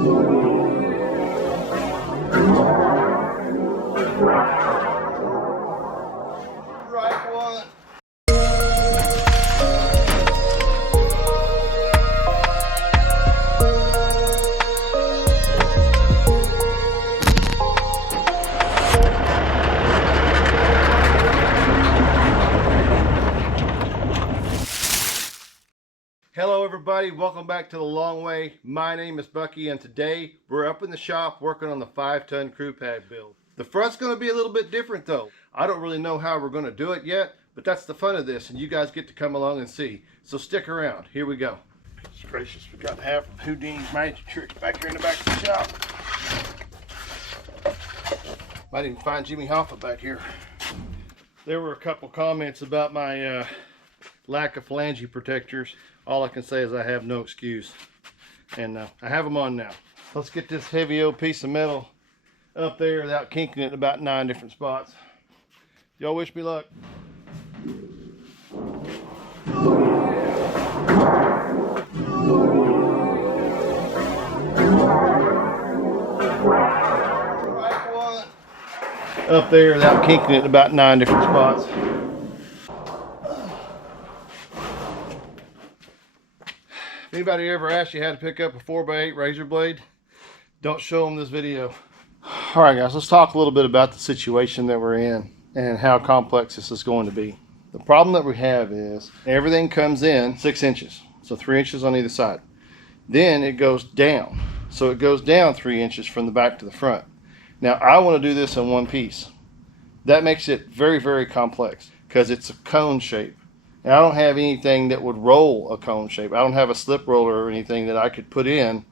Right one. Hello everybody, welcome back to The Long Way. My name is Bucky and today we're up in the shop working on the 5-ton crew pad build. The front's going to be a little bit different though. I don't really know how we're going to do it yet, but that's the fun of this and you guys get to come along and see. So stick around, here we go. Goodness gracious, we got half of Houdini's magic tricks back here in the back of the shop. Might even find Jimmy Hoffa back here. There were a couple comments about my lack of flange protectors. All I can say is I have no excuse, and I have them on now. Let's get this heavy old piece of metal up there without kinking it in about 9 different spots. Y'all wish me luck. Up there without kinking it in about 9 different spots. If anybody ever asked you how to pick up a 4x8 razor blade, don't show them this video. Alright guys, let's talk a little bit about the situation that we're in and how complex this is going to be. The problem that we have is everything comes in 6 inches, so 3 inches on either side. Then it goes down, so it goes down 3 inches from the back to the front. Now I want to do this in one piece. That makes it very, very complex because it's a cone shape. And I don't have anything that would roll a cone shape. I don't have a slip roller or anything that I could put in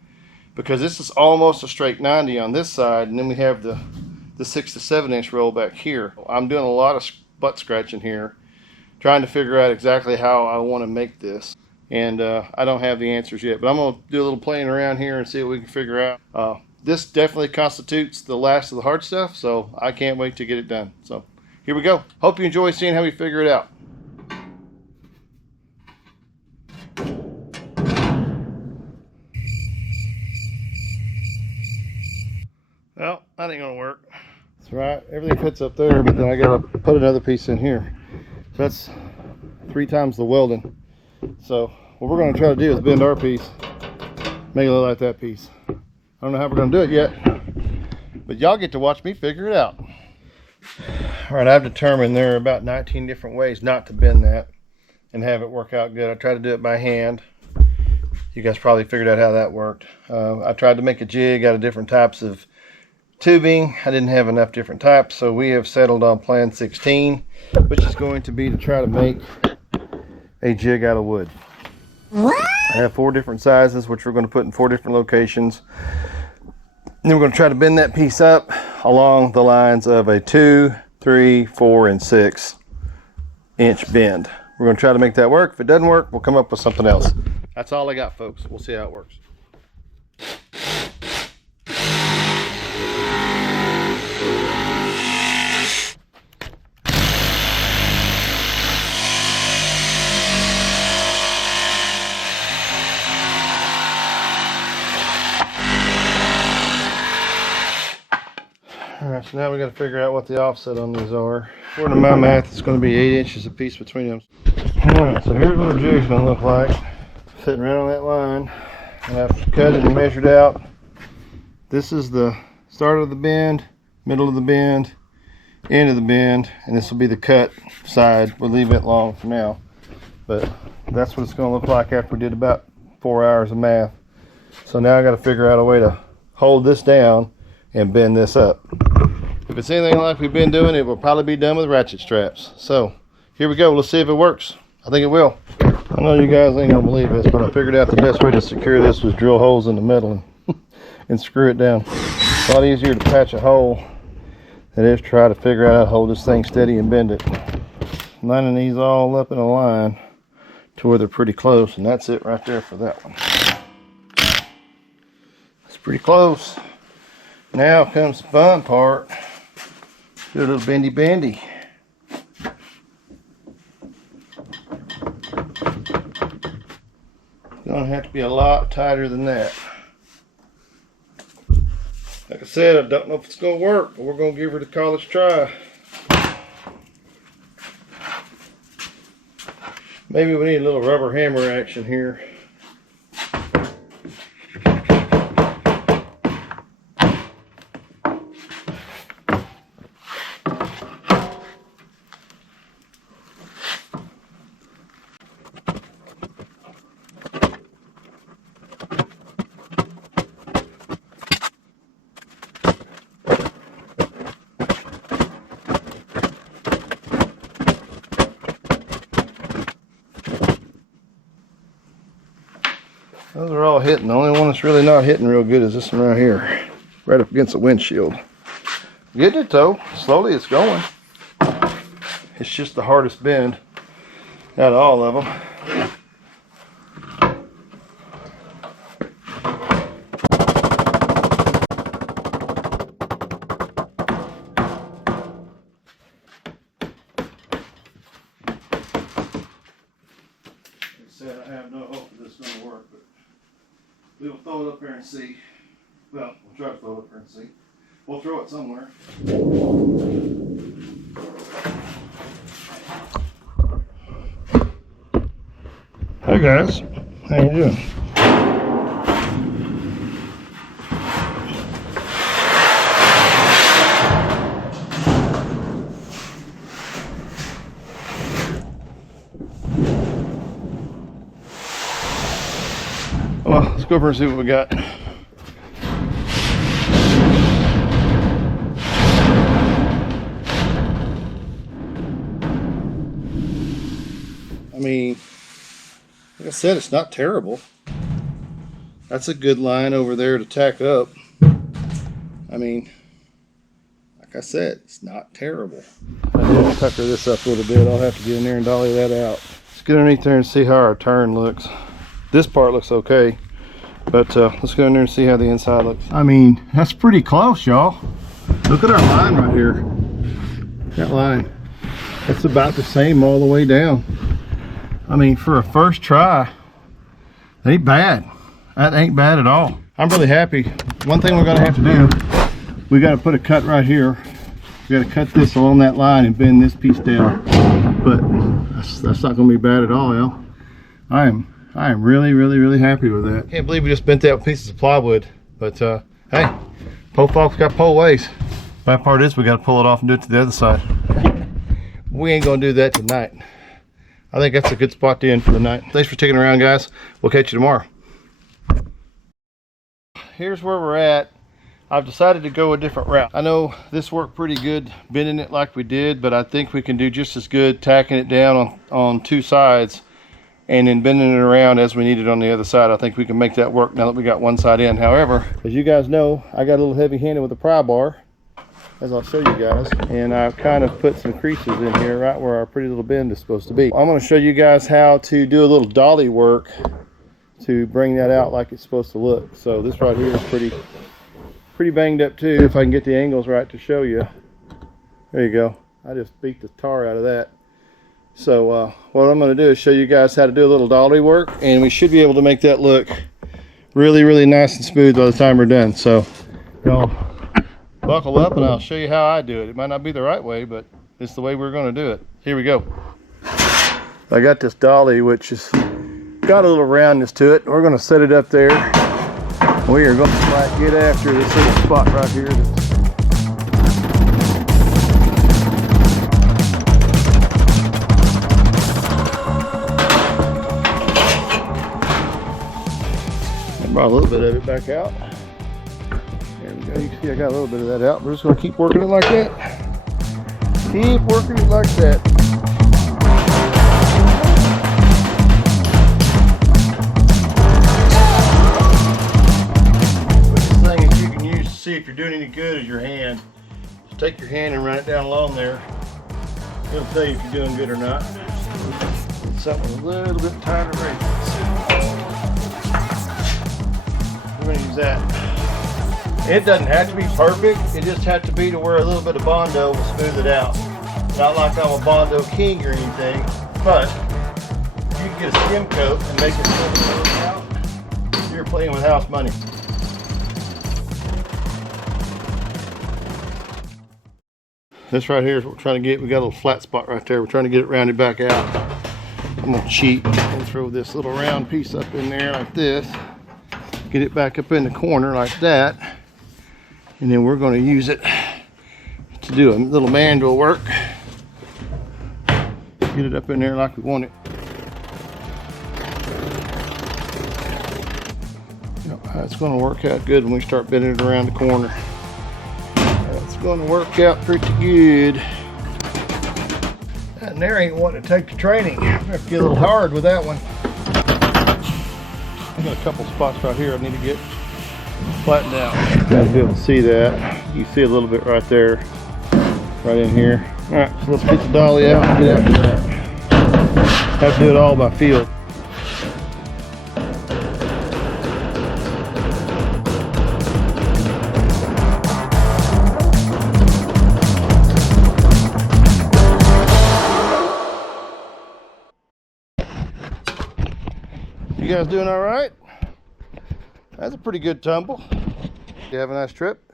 because this is almost a straight 90 on this side, and then we have the 6 to 7 inch roll back here. I'm doing a lot of butt scratching here, trying to figure out exactly how I want to make this. And I don't have the answers yet, but I'm going to do a little playing around here and see what we can figure out. This definitely constitutes the last of the hard stuff, so I can't wait to get it done. So here we go. Hope you enjoy seeing how we figure it out. Well, that ain't gonna work. That's right, everything fits up there, but then I gotta put another piece in here. So that's 3 times the welding. So what we're gonna try to do is bend our piece, make it look like that piece. I don't know how we're gonna do it yet, but y'all get to watch me figure it out. All right, I've determined there are about 19 different ways not to bend that and have it work out good. I tried to do it by hand. You guys probably figured out how that worked. I tried to make a jig out of different types of tubing. I didn't have enough different types, so we have settled on plan 16, which is going to be to try to make a jig out of wood. What? I have 4 different sizes, which we're going to put in 4 different locations. And then we're going to try to bend that piece up along the lines of a 2, 3, 4, and 6 inch bend. We're going to try to make that work. If it doesn't work, we'll come up with something else. That's all I got, folks. We'll see how it works. Alright, so now we got to figure out what the offset on these are. According to my math, it's going to be 8 inches a piece between them. Alright, so here's what a jig's going to look like. Sitting right on that line. And I've cut it and measured out. This is the start of the bend, middle of the bend, end of the bend, and this will be the cut side. We'll leave it long for now. But that's what it's going to look like after we did about 4 hours of math. So now I got to figure out a way to hold this down and bend this up. If it's anything like we've been doing, it will probably be done with ratchet straps. So here we go. Let's see if it works. I think it will. I know you guys ain't gonna believe this, but I figured out the best way to secure this was drill holes in the middle and screw it down. It's a lot easier to patch a hole than it is to try to figure out how to hold this thing steady and bend it. Lining these all up in a line to where they're pretty close, and that's it right there for that one. It's pretty close. Now comes the fun part. Do a little bendy bendy. Gonna have to be a lot tighter than that. Like I said, I don't know if it's going to work, but we're going to give her the college try. Maybe we need a little rubber hammer action here. Those are all hitting. The only one that's really not hitting real good is this one right here. Right up against the windshield. Getting it though. Slowly it's going. It's just the hardest bend out of all of them. Like I said, I have no hope that this is going to work, but we will throw it up there and see. Well, we'll try to throw it up there and see. We'll throw it somewhere. Hey guys, how you doing? Well, let's go over and see what we got. I mean, like I said, it's not terrible. That's a good line over there to tack up. I mean, like I said, it's not terrible. I need to pucker this up a little bit. I'll have to get in there and dolly that out. Let's get underneath there and see how our turn looks. This part looks okay, but let's go in there and see how the inside looks. I mean, that's pretty close, y'all. Look at our line right here. That line. That's about the same all the way down. I mean, for a first try, it ain't bad. That ain't bad at all. I'm really happy. One thing we're gonna have to do, we gotta put a cut right here. We gotta cut this along that line and bend this piece down. But that's not gonna be bad at all, y'all. I am really happy with that. Can't believe we just bent that with pieces of plywood. But hey, pole folks got pole ways. Bad part is we gotta pull it off and do it to the other side. We ain't gonna do that tonight. I think that's a good spot to end for the night. Thanks for sticking around, guys. We'll catch you tomorrow. Here's where we're at. I've decided to go a different route. I know this worked pretty good bending it like we did, but I think we can do just as good tacking it down on two sides and then bending it around as we need it on the other side. I think we can make that work now that we got one side in. However, as you guys know, I got a little heavy handed with the pry bar, as I'll show you guys, and I've kind of put some creases in here right where our pretty little bend is supposed to be. I'm going to show you guys how to do a little dolly work to bring that out like it's supposed to look. So this right here is pretty banged up too, if I can get the angles right to show you. There you go. I just beat the tar out of that. So what I'm going to do is show you guys how to do a little dolly work, and we should be able to make that look really nice and smooth by the time we're done. So y'all buckle up and I'll show you how I do it. It might not be the right way, but it's the way we're going to do it. Here we go. I got this dolly which has got a little roundness to it. We're going to set it up there. We are going to get after this little spot right here. I brought a little bit of it back out. There we go. You can see I got a little bit of that out. We're just going to keep working it like that. Keep working it like that. See if you're doing any good is your hand. Just take your hand and run it down along there. It'll tell you if you're doing good or not. Get something a little bit tighter right. We're going to use that. It doesn't have to be perfect. It just has to be to where a little bit of Bondo will smooth it out. Not like I'm a Bondo king or anything, but you can get a skim coat and make it smooth out. You're playing with house money. This right here is what we're trying to get. We got a little flat spot right there. We're trying to get it rounded back out. I'm gonna cheat and throw this little round piece up in there like this. Get it back up in the corner like that. And then we're gonna use it to do a little manual work. Get it up in there like we want it. You know, it's gonna work out good when we start bending it around the corner. It's gonna work out pretty good. And there ain't wanting to take the training. I have to get a little hard with that one. I got a couple spots right here I need to get flattened out. Gotta be able to see that. You see a little bit right there, right in here. All right, so let's get the dolly out and get after that. Have to do it all by feel. You guys doing all right? That's a pretty good tumble. You have a nice trip?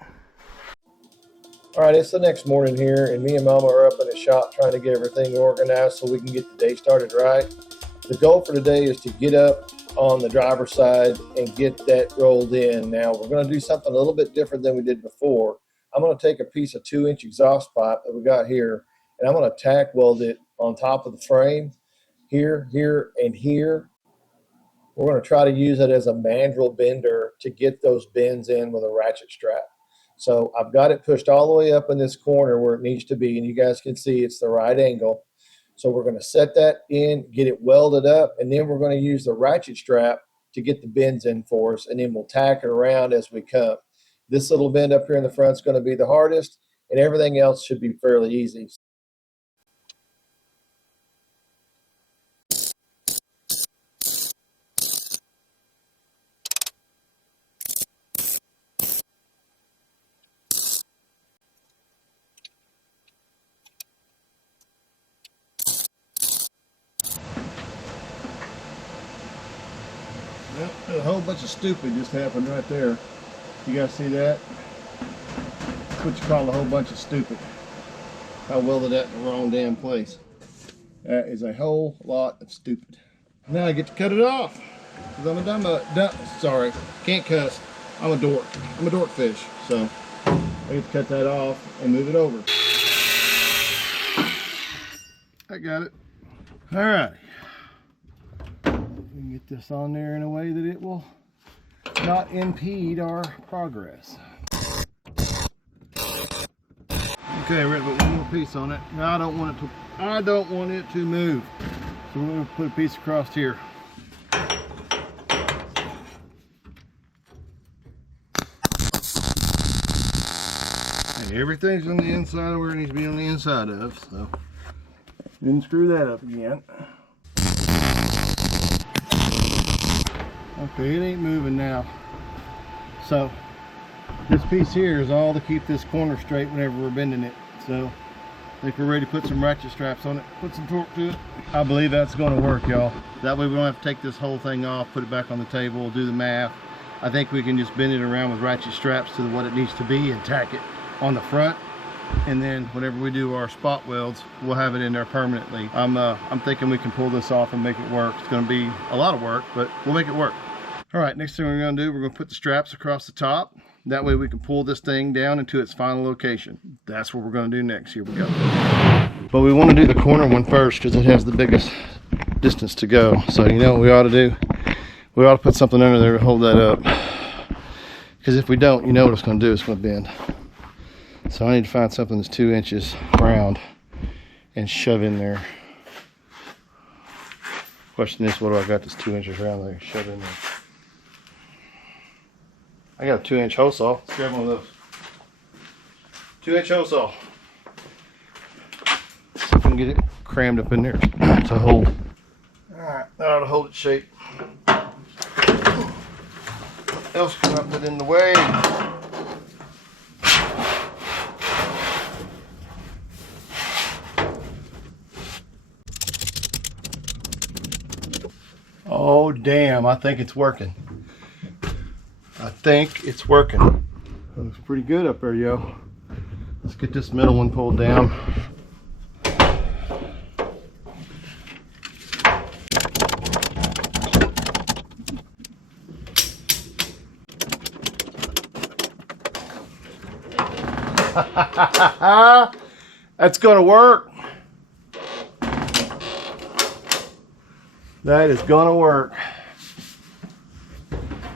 All right, it's the next morning here, and me and Mama are up in the shop trying to get everything organized so we can get the day started right. The goal for today is to get up on the driver's side and get that rolled in. Now, we're going to do something a little bit different than we did before. I'm going to take a piece of 2-inch exhaust pipe that we got here, and I'm going to tack weld it on top of the frame here, here, and here. We're going to try to use it as a mandrel bender to get those bends in with a ratchet strap. So I've got it pushed all the way up in this corner where it needs to be, and you guys can see it's the right angle. So we're going to set that in, get it welded up, and then we're going to use the ratchet strap to get the bends in for us, and then we'll tack it around as we come. This little bend up here in the front is going to be the hardest, and everything else should be fairly easy. Well, a whole bunch of stupid just happened right there. You guys see that? That's what you call a whole bunch of stupid. I welded that in the wrong damn place. That is a whole lot of stupid. Now I get to cut it off. Because I'm a sorry, can't cuss. I'm a dork. I'm a dork fish. So I get to cut that off and move it over. I got it. All right. Get this on there in a way that it will not impede our progress. Okay, we're gonna put one more piece on it. Now I don't want it to move. So we're gonna put a piece across here. And everything's on the inside of where it needs to be on the inside of, so didn't screw that up again. Okay, it ain't moving now. So this piece here is all to keep this corner straight whenever we're bending it. So I think we're ready to put some ratchet straps on it, put some torque to it. I believe that's going to work, y'all. That way we don't have to take this whole thing off, put it back on the table, do the math. I think we can just bend it around with ratchet straps to what it needs to be and tack it on the front. And then whenever we do our spot welds, we'll have it in there permanently. I'm thinking we can pull this off and make it work. It's going to be a lot of work, but we'll make it work. All right, next thing we're going to do, we're going to put the straps across the top. That way we can pull this thing down into its final location. That's what we're going to do next. Here we go. But we want to do the corner one first because it has the biggest distance to go. So you know what we ought to do? We ought to put something under there to hold that up. Because if we don't, you know what it's going to do. It's going to bend. So I need to find something that's 2 inches round and shove in there. Question is, what do I got that's 2 inches round there? Shove in there. I got a 2-inch hole saw. Let's grab one of those. 2-inch hole saw. See if we can get it crammed up in there to hold. Alright, that ought to hold its shape. What else can I put in the way? Oh damn, I think it's working. I think it's working. Looks pretty good up there, yo. Let's get this middle one pulled down. That's gonna work. That is gonna work.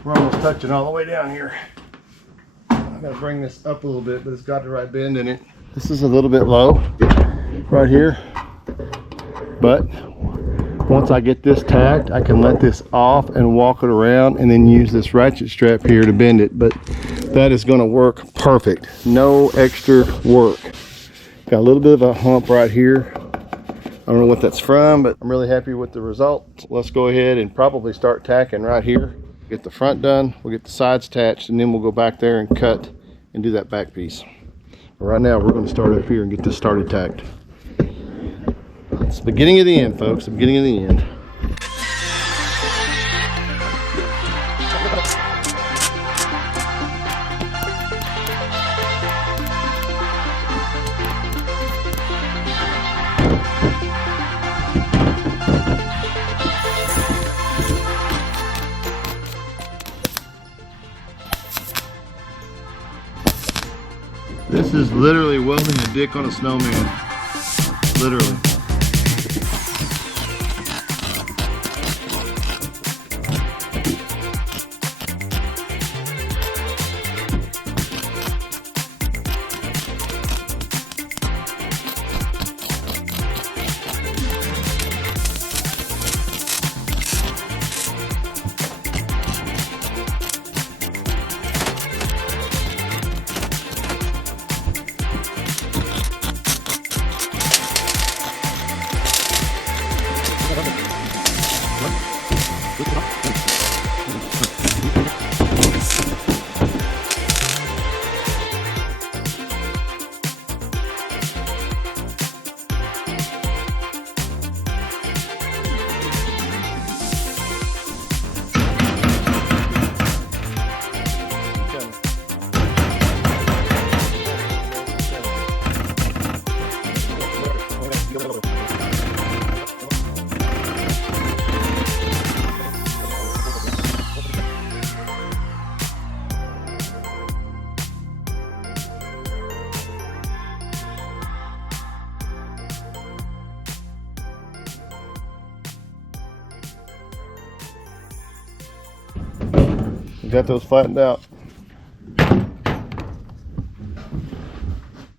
We're almost touching all the way down here. I gotta bring this up a little bit, but it's got the right bend in it. This is a little bit low right here, but once I get this tacked, I can let this off and walk it around and then use this ratchet strap here to bend it. But that is going to work perfect. No extra work. Got a little bit of a hump right here. I don't know what that's from, but I'm really happy with the result. So let's go ahead and probably start tacking right here. Get the front done, we'll get the sides attached, and then we'll go back there and cut and do that back piece. But right now we're going to start up here and get this started tacked. It's the beginning of the end, folks, the beginning of the end. This is literally welding a dick on a snowman. Literally. Got those flattened out. All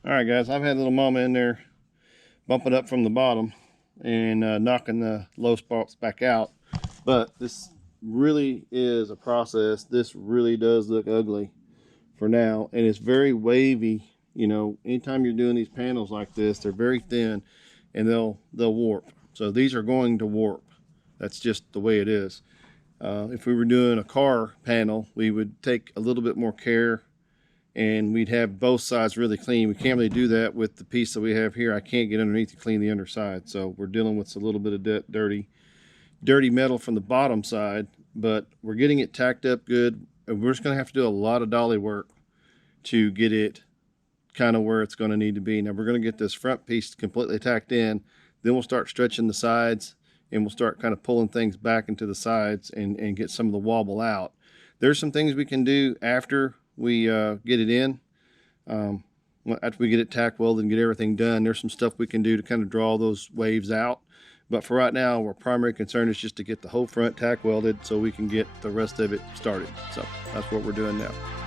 right, guys, I've had a little mama in there bumping up from the bottom and knocking the low spots back out, but this really is a process. This really does look ugly for now, and it's very wavy. You know, anytime you're doing these panels like this, they're very thin and they'll warp. So these are going to warp. That's just the way it is. If we were doing a car panel, we would take a little bit more care and we'd have both sides really clean. We can't really do that with the piece that we have here. I can't get underneath to clean the underside. So we're dealing with a little bit of dirty metal from the bottom side, but we're getting it tacked up good. And we're just going to have to do a lot of dolly work to get it kind of where it's going to need to be. Now we're going to get this front piece completely tacked in. Then we'll start stretching the sides, and we'll start kind of pulling things back into the sides and get some of the wobble out. There's some things we can do after we get it in. After we get it tack welded and get everything done, there's some stuff we can do to kind of draw those waves out. But for right now, our primary concern is just to get the whole front tack welded so we can get the rest of it started. So that's what we're doing now.